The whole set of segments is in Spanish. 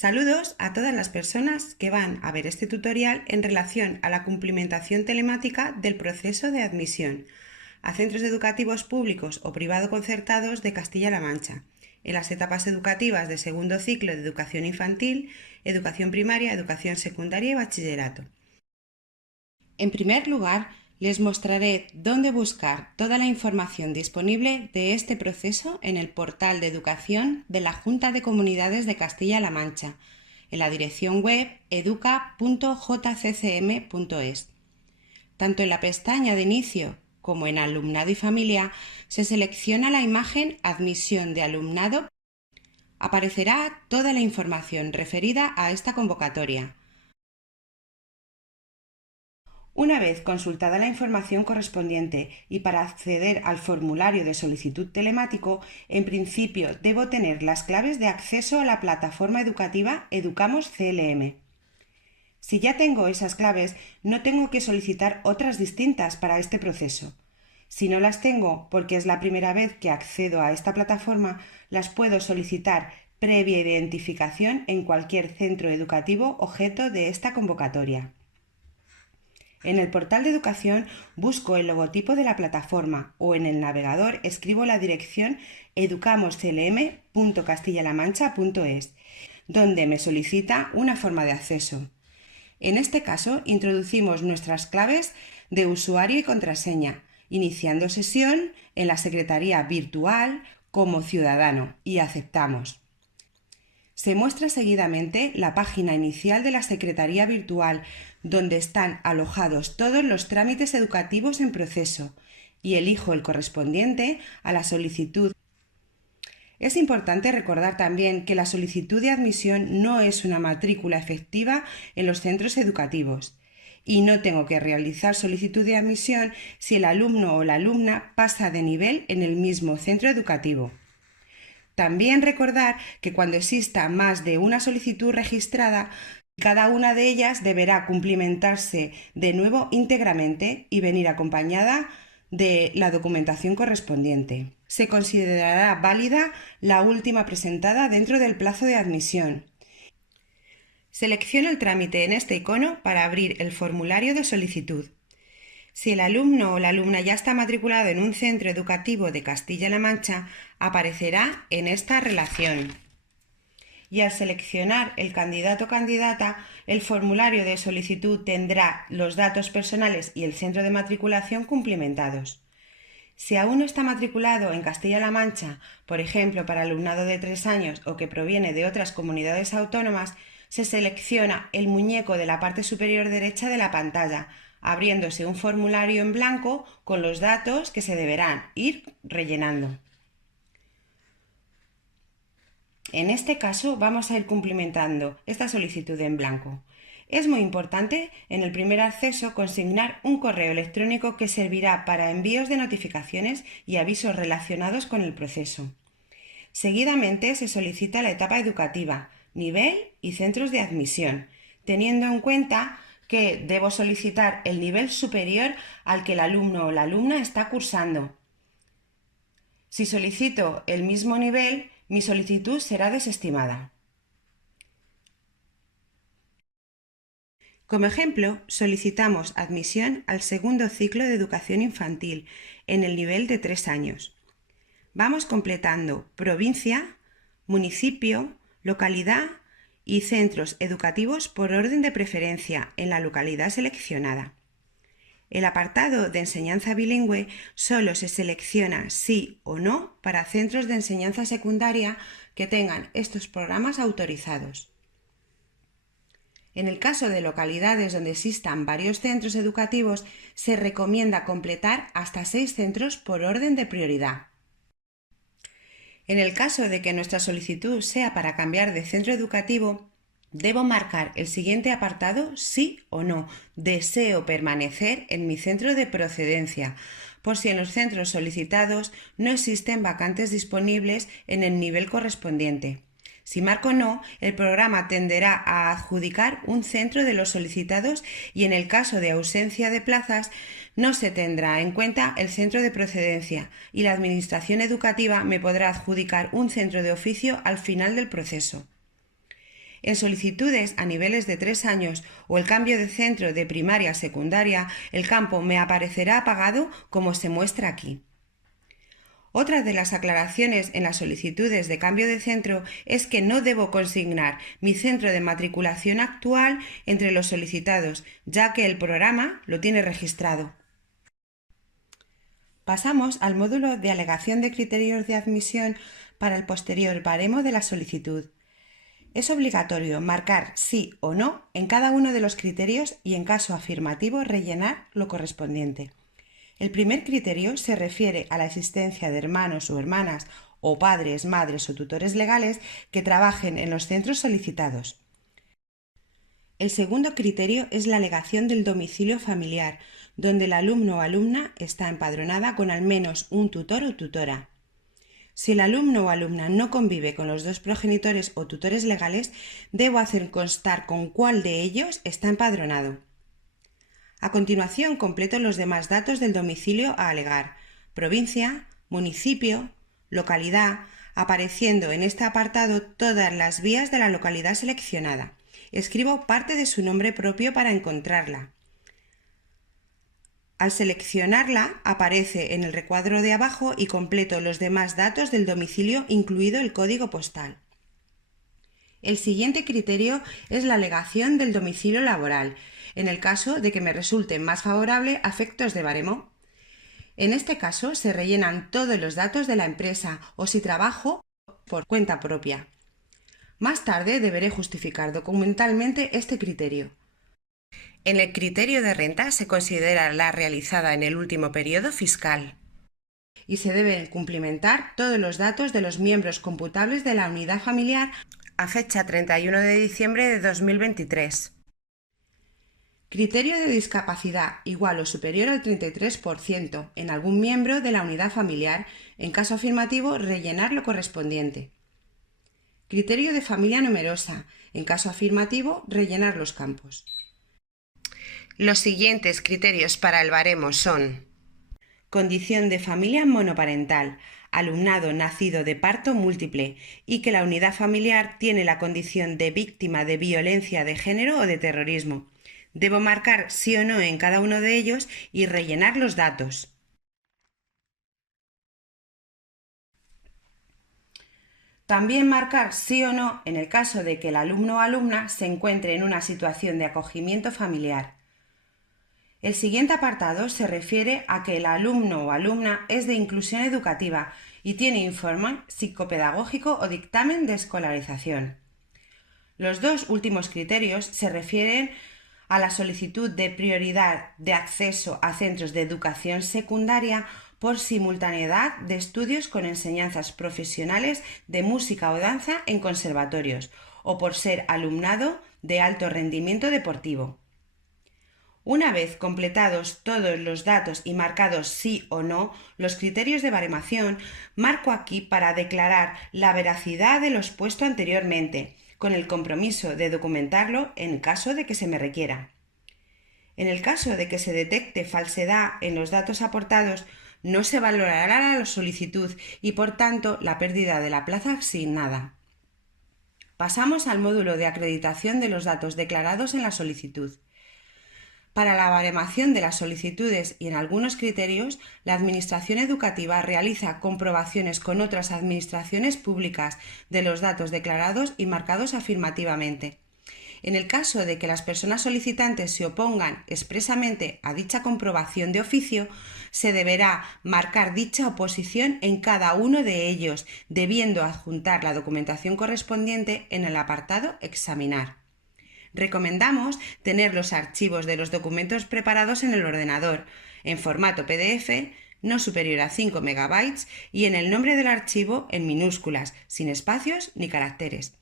Saludos a todas las personas que van a ver este tutorial en relación a la cumplimentación telemática del proceso de admisión a centros educativos públicos o privado concertados de Castilla-La Mancha, en las etapas educativas de segundo ciclo de educación infantil, educación primaria, educación secundaria y bachillerato. En primer lugar, les mostraré dónde buscar toda la información disponible de este proceso en el portal de educación de la Junta de Comunidades de Castilla-La Mancha, en la dirección web educa.jccm.es. Tanto en la pestaña de inicio como en alumnado y familia se selecciona la imagen Admisión de alumnado. Aparecerá toda la información referida a esta convocatoria. Una vez consultada la información correspondiente y para acceder al formulario de solicitud telemático, en principio debo tener las claves de acceso a la plataforma educativa Educamos CLM. Si ya tengo esas claves, no tengo que solicitar otras distintas para este proceso. Si no las tengo porque es la primera vez que accedo a esta plataforma, las puedo solicitar previa identificación en cualquier centro educativo objeto de esta convocatoria. En el portal de educación busco el logotipo de la plataforma o en el navegador escribo la dirección educamosclm.castillalamancha.es, donde me solicita una forma de acceso. En este caso, introducimos nuestras claves de usuario y contraseña, iniciando sesión en la secretaría virtual como ciudadano y aceptamos. Se muestra seguidamente la página inicial de la Secretaría Virtual, donde están alojados todos los trámites educativos en proceso, y elijo el correspondiente a la solicitud. Es importante recordar también que la solicitud de admisión no es una matrícula efectiva en los centros educativos, y no tengo que realizar solicitud de admisión si el alumno o la alumna pasa de nivel en el mismo centro educativo. También recordar que cuando exista más de una solicitud registrada, cada una de ellas deberá cumplimentarse de nuevo íntegramente y venir acompañada de la documentación correspondiente. Se considerará válida la última presentada dentro del plazo de admisión. Selecciono el trámite en este icono para abrir el formulario de solicitud. Si el alumno o la alumna ya está matriculado en un centro educativo de Castilla-La Mancha, aparecerá en esta relación. Y al seleccionar el candidato o candidata, el formulario de solicitud tendrá los datos personales y el centro de matriculación cumplimentados. Si aún no está matriculado en Castilla-La Mancha, por ejemplo para alumnado de 3 años o que proviene de otras comunidades autónomas, se selecciona el muñeco de la parte superior derecha de la pantalla, abriéndose un formulario en blanco con los datos que se deberán ir rellenando. En este caso vamos a ir cumplimentando esta solicitud en blanco. Es muy importante en el primer acceso consignar un correo electrónico que servirá para envíos de notificaciones y avisos relacionados con el proceso. Seguidamente se solicita la etapa educativa, nivel y centros de admisión, teniendo en cuenta que debo solicitar el nivel superior al que el alumno o la alumna está cursando. Si solicito el mismo nivel, mi solicitud será desestimada. Como ejemplo, solicitamos admisión al segundo ciclo de educación infantil en el nivel de 3 años. Vamos completando provincia, municipio, localidad y centros educativos por orden de preferencia en la localidad seleccionada. El apartado de enseñanza bilingüe solo se selecciona sí o no para centros de enseñanza secundaria que tengan estos programas autorizados. En el caso de localidades donde existan varios centros educativos, se recomienda completar hasta 6 centros por orden de prioridad. En el caso de que nuestra solicitud sea para cambiar de centro educativo, debo marcar el siguiente apartado sí o no. Deseo permanecer en mi centro de procedencia, por si en los centros solicitados no existen vacantes disponibles en el nivel correspondiente. Si marco no, el programa tenderá a adjudicar un centro de los solicitados y en el caso de ausencia de plazas no se tendrá en cuenta el centro de procedencia y la Administración Educativa me podrá adjudicar un centro de oficio al final del proceso. En solicitudes a niveles de 3 años o el cambio de centro de primaria a secundaria, el campo me aparecerá apagado como se muestra aquí. Otra de las aclaraciones en las solicitudes de cambio de centro es que no debo consignar mi centro de matriculación actual entre los solicitados, ya que el programa lo tiene registrado. Pasamos al módulo de alegación de criterios de admisión para el posterior baremo de la solicitud. Es obligatorio marcar sí o no en cada uno de los criterios y, en caso afirmativo, rellenar lo correspondiente. El primer criterio se refiere a la existencia de hermanos o hermanas o padres, madres o tutores legales que trabajen en los centros solicitados. El segundo criterio es la alegación del domicilio familiar, donde el alumno o alumna está empadronada con al menos un tutor o tutora. Si el alumno o alumna no convive con los dos progenitores o tutores legales, debo hacer constar con cuál de ellos está empadronado. A continuación, completo los demás datos del domicilio a alegar: provincia, municipio, localidad, apareciendo en este apartado todas las vías de la localidad seleccionada. Escribo parte de su nombre propio para encontrarla. Al seleccionarla, aparece en el recuadro de abajo y completo los demás datos del domicilio, incluido el código postal. El siguiente criterio es la alegación del domicilio laboral, en el caso de que me resulte más favorable a efectos de baremo. En este caso se rellenan todos los datos de la empresa o si trabajo por cuenta propia. Más tarde deberé justificar documentalmente este criterio. En el criterio de renta se considera la realizada en el último periodo fiscal y se deben cumplimentar todos los datos de los miembros computables de la unidad familiar a fecha 31 de diciembre de 2023. Criterio de discapacidad igual o superior al 33% en algún miembro de la unidad familiar. En caso afirmativo, rellenar lo correspondiente. Criterio de familia numerosa. En caso afirmativo, rellenar los campos. Los siguientes criterios para el baremo son: condición de familia monoparental, alumnado nacido de parto múltiple y que la unidad familiar tiene la condición de víctima de violencia de género o de terrorismo. Debo marcar sí o no en cada uno de ellos y rellenar los datos. También marcar sí o no en el caso de que el alumno o alumna se encuentre en una situación de acogimiento familiar. El siguiente apartado se refiere a que el alumno o alumna es de inclusión educativa y tiene informe psicopedagógico o dictamen de escolarización. Los dos últimos criterios se refieren a la solicitud de prioridad de acceso a centros de educación secundaria por simultaneidad de estudios con enseñanzas profesionales de música o danza en conservatorios o por ser alumnado de alto rendimiento deportivo. Una vez completados todos los datos y marcados sí o no los criterios de baremación, marco aquí para declarar la veracidad de lo expuesto anteriormente, con el compromiso de documentarlo en caso de que se me requiera. En el caso de que se detecte falsedad en los datos aportados, no se valorará la solicitud y, por tanto, la pérdida de la plaza asignada. Pasamos al módulo de acreditación de los datos declarados en la solicitud. Para la baremación de las solicitudes y en algunos criterios, la Administración Educativa realiza comprobaciones con otras administraciones públicas de los datos declarados y marcados afirmativamente. En el caso de que las personas solicitantes se opongan expresamente a dicha comprobación de oficio, se deberá marcar dicha oposición en cada uno de ellos, debiendo adjuntar la documentación correspondiente en el apartado Examinar. Recomendamos tener los archivos de los documentos preparados en el ordenador, en formato PDF, no superior a 5 MB y en el nombre del archivo en minúsculas, sin espacios ni caracteres.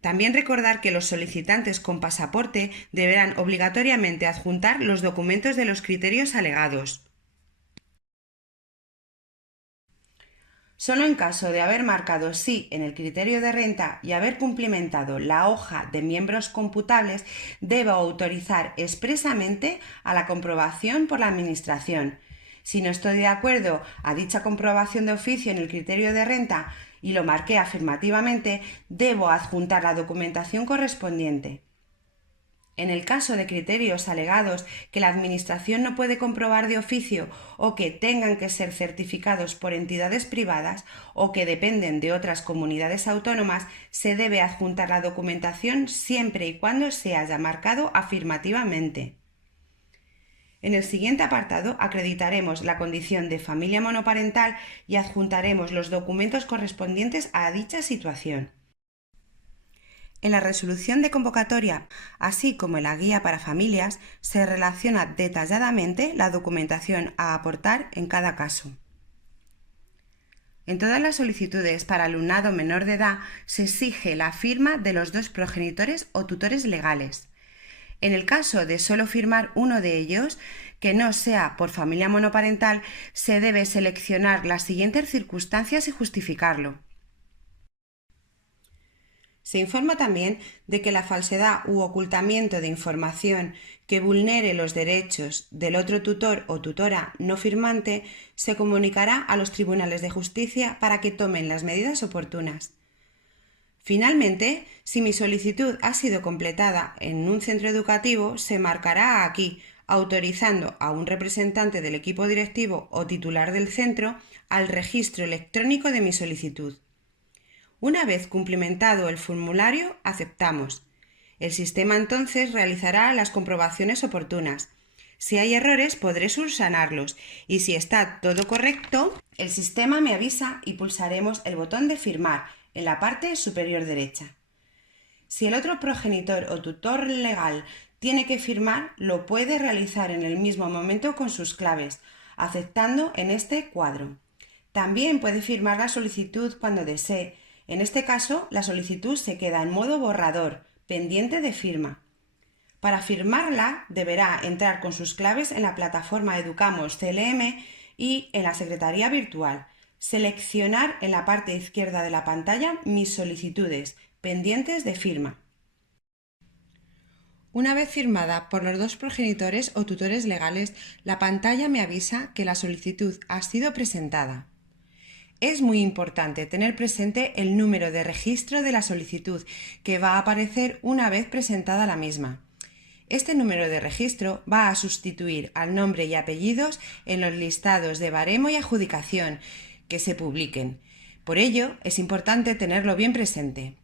También recordar que los solicitantes con pasaporte deberán obligatoriamente adjuntar los documentos de los criterios alegados. Solo en caso de haber marcado sí en el criterio de renta y haber cumplimentado la hoja de miembros computables, debo autorizar expresamente a la comprobación por la Administración. Si no estoy de acuerdo a dicha comprobación de oficio en el criterio de renta y lo marqué afirmativamente, debo adjuntar la documentación correspondiente. En el caso de criterios alegados que la Administración no puede comprobar de oficio o que tengan que ser certificados por entidades privadas o que dependen de otras comunidades autónomas, se debe adjuntar la documentación siempre y cuando se haya marcado afirmativamente. En el siguiente apartado acreditaremos la condición de familia monoparental y adjuntaremos los documentos correspondientes a dicha situación. En la resolución de convocatoria, así como en la guía para familias, se relaciona detalladamente la documentación a aportar en cada caso. En todas las solicitudes para alumnado menor de edad se exige la firma de los dos progenitores o tutores legales. En el caso de solo firmar uno de ellos, que no sea por familia monoparental, se debe seleccionar las siguientes circunstancias y justificarlo. Se informa también de que la falsedad u ocultamiento de información que vulnere los derechos del otro tutor o tutora no firmante se comunicará a los tribunales de justicia para que tomen las medidas oportunas. Finalmente, si mi solicitud ha sido completada en un centro educativo, se marcará aquí, autorizando a un representante del equipo directivo o titular del centro al registro electrónico de mi solicitud. Una vez cumplimentado el formulario, aceptamos. El sistema entonces realizará las comprobaciones oportunas. Si hay errores, podré subsanarlos y si está todo correcto, el sistema me avisa y pulsaremos el botón de firmar en la parte superior derecha. Si el otro progenitor o tutor legal tiene que firmar, lo puede realizar en el mismo momento con sus claves, aceptando en este cuadro. También puede firmar la solicitud cuando desee. En este caso, la solicitud se queda en modo borrador, pendiente de firma. Para firmarla, deberá entrar con sus claves en la plataforma Educamos CLM y en la secretaría virtual. Seleccionar en la parte izquierda de la pantalla Mis solicitudes, pendientes de firma. Una vez firmada por los dos progenitores o tutores legales, la pantalla me avisa que la solicitud ha sido presentada. Es muy importante tener presente el número de registro de la solicitud, que va a aparecer una vez presentada la misma. Este número de registro va a sustituir al nombre y apellidos en los listados de baremo y adjudicación que se publiquen. Por ello, es importante tenerlo bien presente.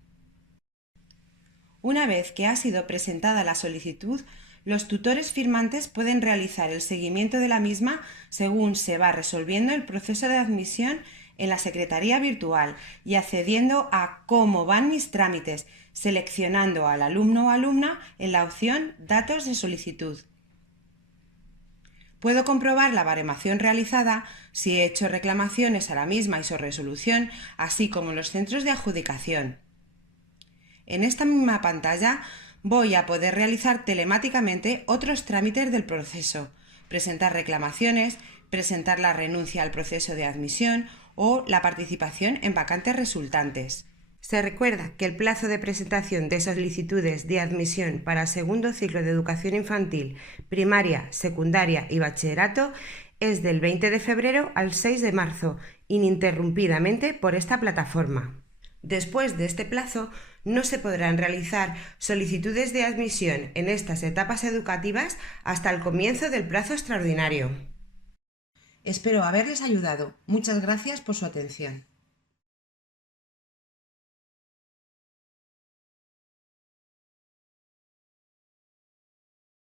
Una vez que ha sido presentada la solicitud, los tutores firmantes pueden realizar el seguimiento de la misma según se va resolviendo el proceso de admisión en la secretaría virtual y accediendo a cómo van mis trámites, seleccionando al alumno o alumna en la opción Datos de solicitud. Puedo comprobar la baremación realizada si he hecho reclamaciones a la misma y su resolución, así como los centros de adjudicación. En esta misma pantalla voy a poder realizar telemáticamente otros trámites del proceso, presentar reclamaciones, presentar la renuncia al proceso de admisión o la participación en vacantes resultantes. Se recuerda que el plazo de presentación de solicitudes de admisión para el segundo ciclo de educación infantil, primaria, secundaria y bachillerato es del 20 de febrero al 6 de marzo, ininterrumpidamente por esta plataforma. Después de este plazo, no se podrán realizar solicitudes de admisión en estas etapas educativas hasta el comienzo del plazo extraordinario. Espero haberles ayudado. Muchas gracias por su atención.